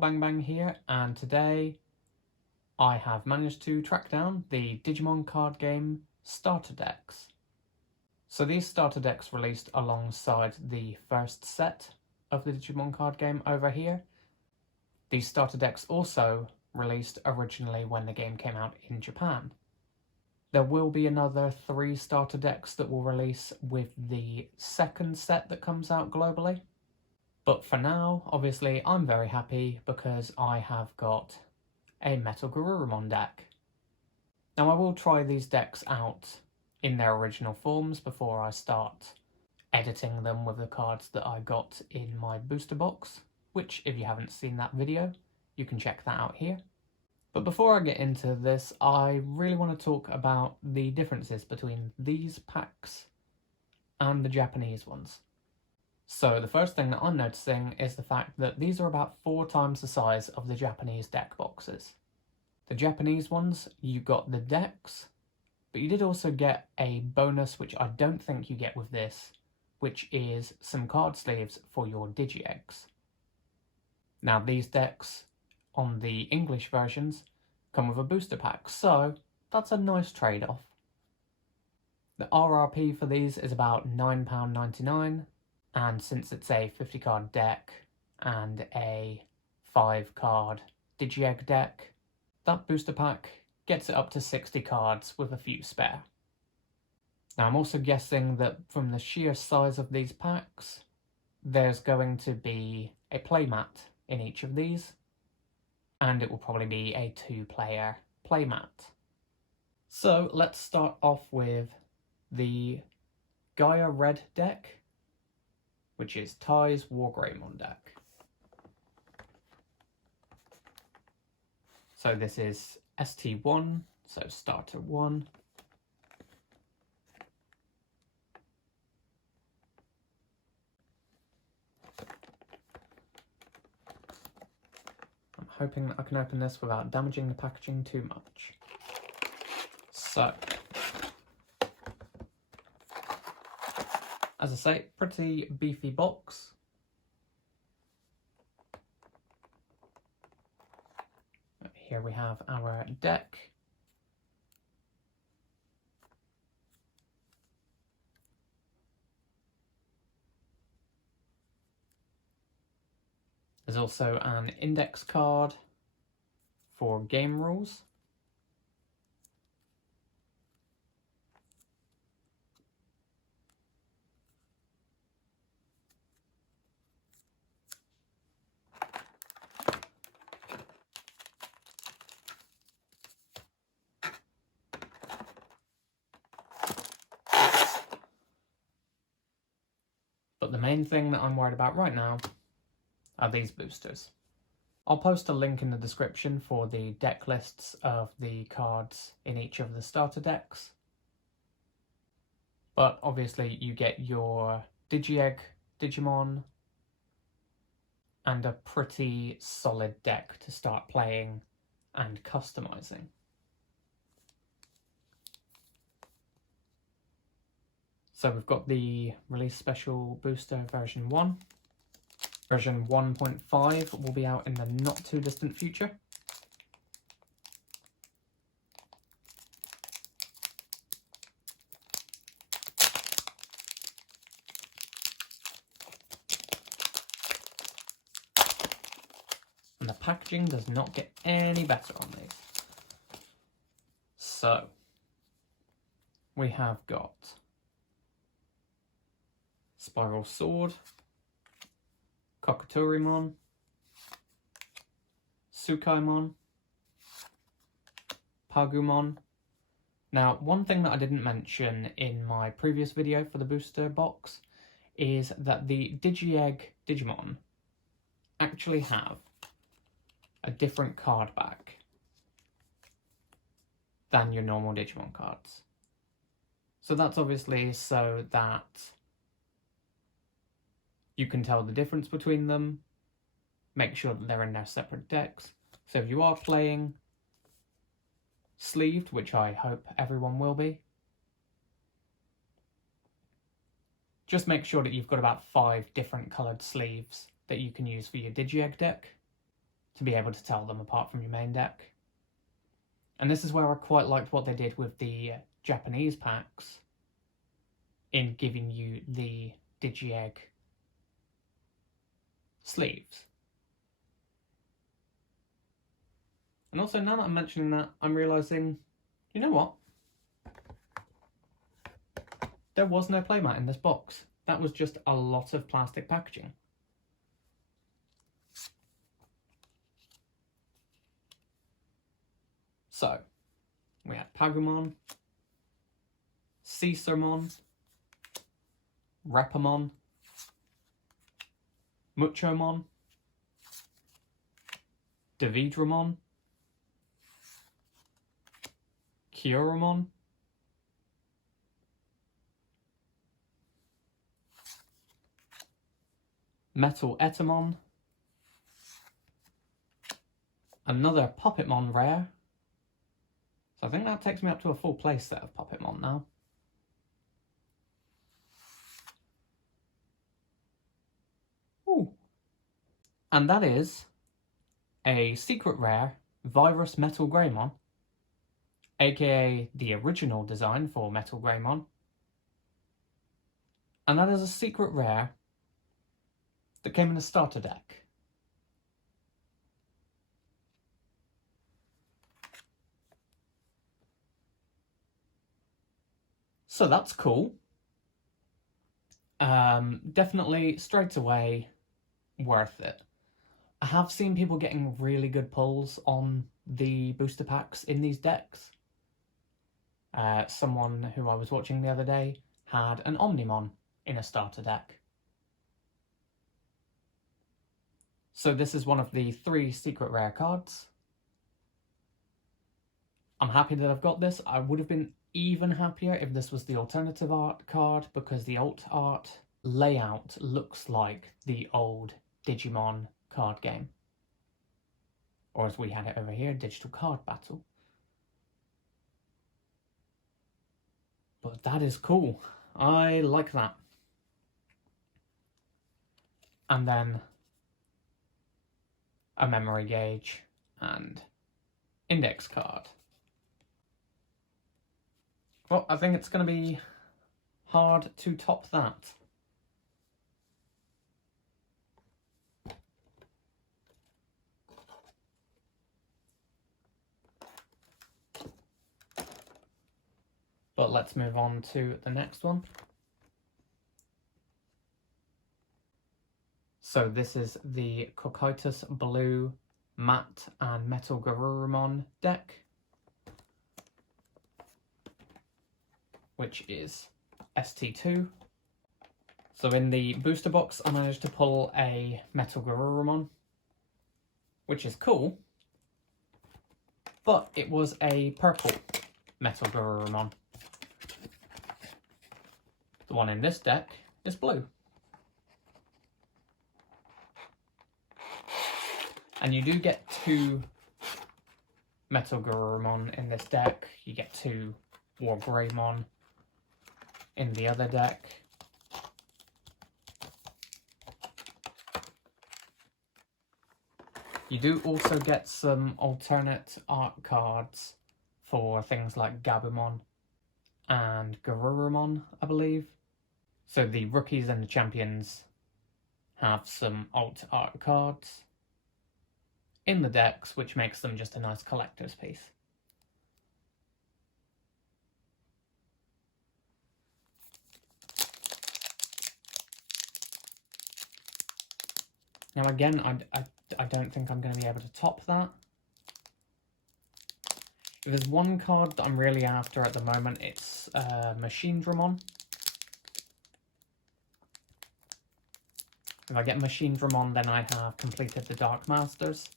Bang here, and today I have managed to track down the Digimon Card Game starter decks. So these starter decks released alongside the first set of the Digimon Card Game over here. These starter decks also released originally when the game came out in Japan. There will be another 3 starter decks that will release with the second set that comes out globally. But for now, obviously, I'm very happy because I have got a Metal Garurumon deck. Now I will try these decks out in their original forms before I start editing them with the cards that I got in my booster box, which if you haven't seen that video, you can check that out here. But before I get into this, I really want to talk about the differences between these packs and the Japanese ones. So the first thing that I'm noticing is the fact that these are about 4 times the size of the Japanese deck boxes. The Japanese ones, you got the decks, but you did also get a bonus which I don't think you get with this, which is some card sleeves for your Digi-Eggs. Now these decks on the English versions come with a booster pack, so that's a nice trade-off. The RRP for these is about £9.99. And since it's a 50 card deck and a 5 card Digi-Egg deck, that booster pack gets it up to 60 cards with a few spare. Now I'm also guessing that from the sheer size of these packs, there's going to be a playmat in each of these, and it will probably be a 2-player playmat. So let's start off with the Gaia Red deck, which is Ty's Wargreymon deck. So this is ST1, so starter 1. I'm hoping that I can open this without damaging the packaging too much. So, as I say, pretty beefy box. Here we have our deck. There's also an index card for game rules. But the main thing that I'm worried about right now are these boosters. I'll post a link in the description for the deck lists of the cards in each of the starter decks. But obviously you get your Digi-Egg Digimon and a pretty solid deck to start playing and customizing. So we've got the release special booster version 1. Version 1.5 will be out in the not too distant future. And the packaging does not get any better on these. So, we have got Spiral Sword, Kokotorimon, Tsukaimon, Pagumon. Now, one thing that I didn't mention in my previous video for the booster box is that the Digi-Egg Digimon actually have a different card back than your normal Digimon cards. So that's obviously so that you can tell the difference between them, make sure that they're in their separate decks. So if you are playing sleeved, which I hope everyone will be, just make sure that you've got about 5 different coloured sleeves that you can use for your Digi-Egg deck. to be able to tell them apart from your main deck. And this is where I quite liked what they did with the Japanese packs in giving you the Digi-Egg sleeves. And also, now that I'm mentioning that, I'm realising, you know what? There was no playmat in this box. That was just a lot of plastic packaging. So, we had Pagumon, Caesarmon, Repamon, Muchomon, Davidramon, Kyuremon, Metal Etamon, another Puppetmon rare. So I think that takes me up to a full play set of Puppetmon now. Ooh. And that is a secret rare Virus Metal Greymon, aka the original design for Metal Greymon. And that is a secret rare that came in a starter deck. So that's cool. Definitely straight away worth it. I have seen people getting really good pulls on the booster packs in these decks. Someone who I was watching the other day had an Omnimon in a starter deck. So this is one of the 3 secret rare cards. I'm happy that I've got this. I would have been even happier if this was the alternative art card, because the alt art layout looks like the old Digimon card game. Or as we had it over here, Digital Card Battle. But that is cool. I like that. And then a memory gauge and index card. Well, I think it's going to be hard to top that. But let's move on to the next one. So this is the Cocytus Blue Matte and Metal Garurumon deck, which is ST2. So in the booster box, I managed to pull a Metal Garurumon, which is cool, but it was a purple Metal Garurumon. The one in this deck is blue. And you do get 2 Metal Garurumon in this deck. You get 2 War Greymon in the other deck. You do also get some alternate art cards for things like Gabumon and Garurumon, I believe. So the rookies and the champions have some alt art cards in the decks, which makes them just a nice collector's piece. Now again, I don't think I'm going to be able to top that. If there's one card that I'm really after at the moment, it's Machine Dramon. If I get Machine Dramon, then I have completed the Dark Masters.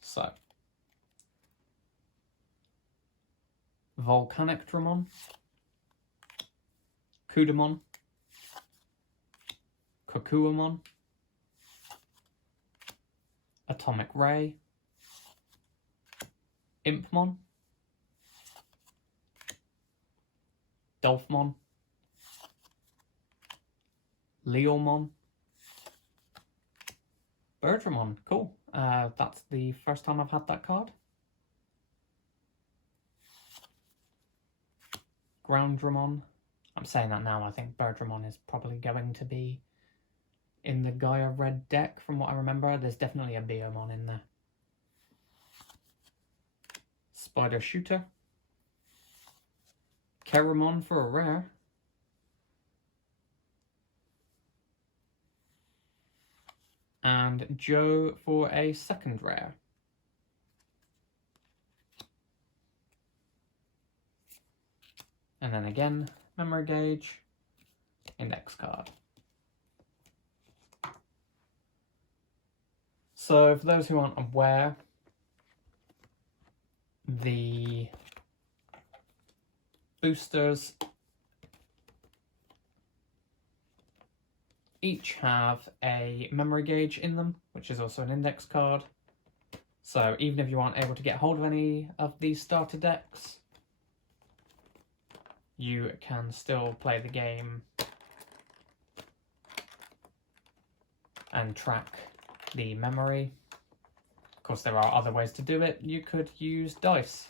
So, Volcanic Dramon, Kudamon, Kokuamon, Atomic Ray, Impmon, Dolphmon, Leomon, Birdramon. Cool. That's the first time I've had that card. Groundramon. I'm saying that now. I think Birdramon is probably going to be in the Gaia Red deck from what I remember. There's definitely a Biomon in there. Spider Shooter. Keramon for a rare. And Joe for a second rare. And then again, memory gauge, index card. So for those who aren't aware, the boosters each have a memory gauge in them, which is also an index card. So even if you aren't able to get hold of any of these starter decks, you can still play the game and track the memory. Of course, there are other ways to do it. You could use dice.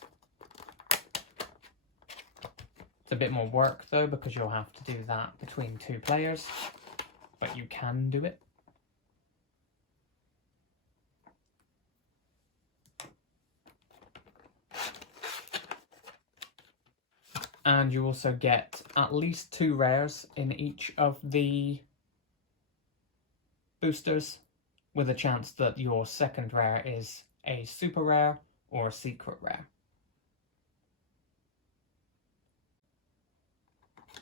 It's a bit more work though, because you'll have to do that between two players, but you can do it. And you also get at least 2 rares in each of the boosters, with a chance that your second rare is a super rare or a secret rare.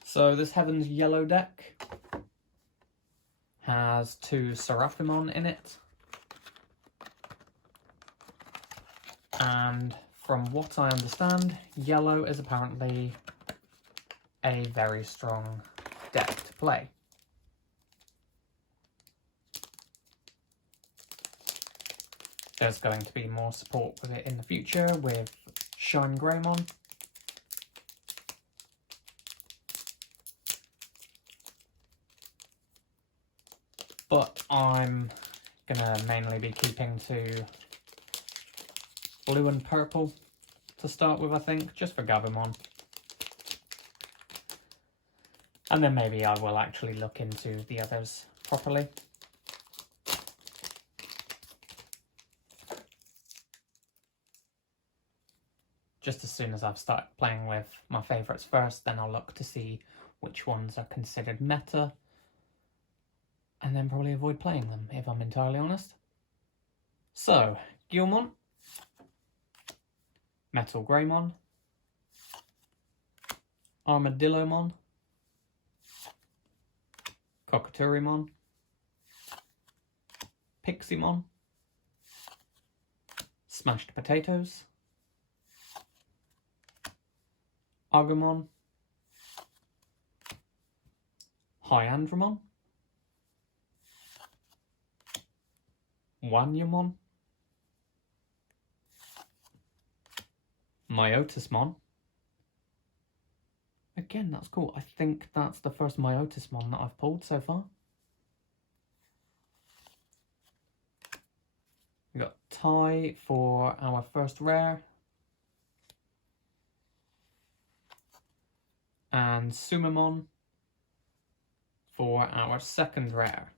So this Heaven's Yellow deck has 2 Seraphimon in it. And from what I understand, yellow is apparently a very strong deck to play. There's going to be more support with it in the future with Shine Greymon. But I'm gonna mainly be keeping to blue and purple to start with, I think, just for Gabumon. And then maybe I will actually look into the others properly. Just as soon as I've started playing with my favourites first, then I'll look to see which ones are considered meta, and then probably avoid playing them, if I'm entirely honest. So, Gilmon, Metal Greymon, Armadillomon, Cockaturimon, Piximon, Smashed Potatoes, Agumon, Hyandramon, Wanyamon, Myotismon. Again, that's cool. I think that's the first Myotismon that I've pulled so far. We've got Tai for our first rare. And Sumamon for our second rare.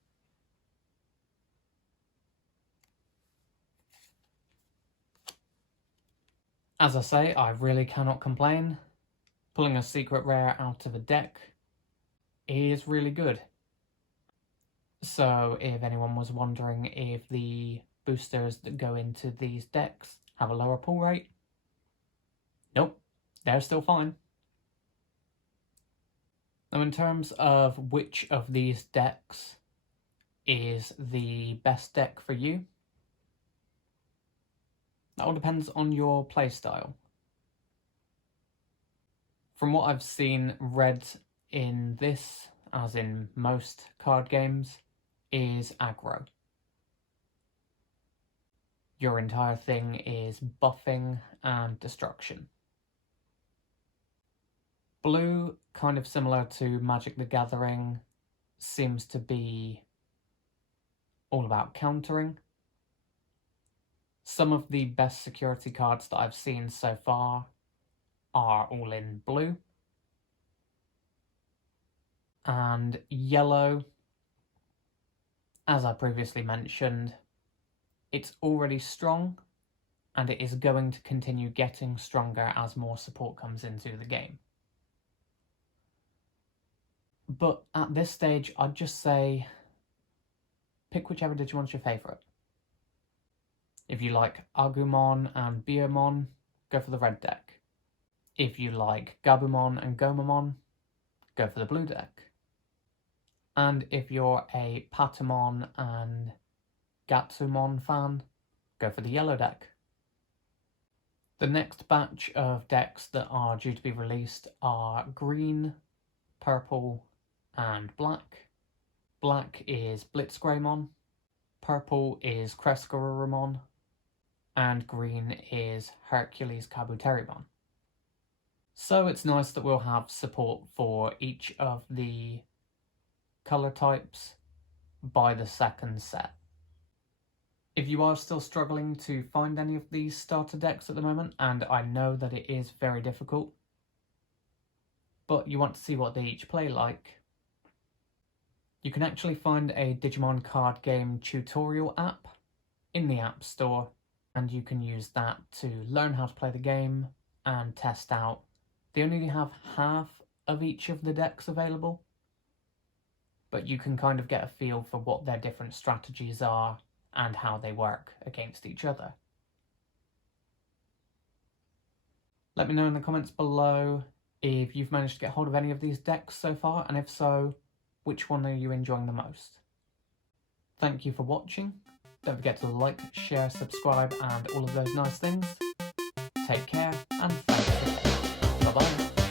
As I say, I really cannot complain. Pulling a secret rare out of a deck is really good. So if anyone was wondering if the boosters that go into these decks have a lower pull rate, nope, they're still fine. Now, in terms of which of these decks is the best deck for you, that all depends on your playstyle. From what I've seen, red in this, as in most card games, is aggro. Your entire thing is buffing and destruction. Blue kind of similar to Magic the Gathering, seems to be all about countering. Some of the best security cards that I've seen so far are all in blue. And yellow, as I previously mentioned, it's already strong, and it is going to continue getting stronger as more support comes into the game. But at this stage, I'd just say pick whichever Digimon's your favourite. If you like Agumon and Biyomon, go for the red deck. If you like Gabumon and Gomamon, go for the blue deck. And if you're a Patamon and Gatsumon fan, go for the yellow deck. The next batch of decks that are due to be released are green, purple, and black. Black is Blitzgreymon, purple is Crescarurumon, and green is Hercules Kabuterimon. So it's nice that we'll have support for each of the colour types by the second set. If you are still struggling to find any of these starter decks at the moment, and I know that it is very difficult, but you want to see what they each play like, you can actually find a Digimon Card Game tutorial app in the App Store, and you can use that to learn how to play the game and test out. They only have half of each of the decks available, but you can kind of get a feel for what their different strategies are and how they work against each other. Let me know in the comments below if you've managed to get hold of any of these decks so far, and if so, which one are you enjoying the most? Thank you for watching. Don't forget to like, share, subscribe, and all of those nice things. Take care, and thanks again. Bye-bye.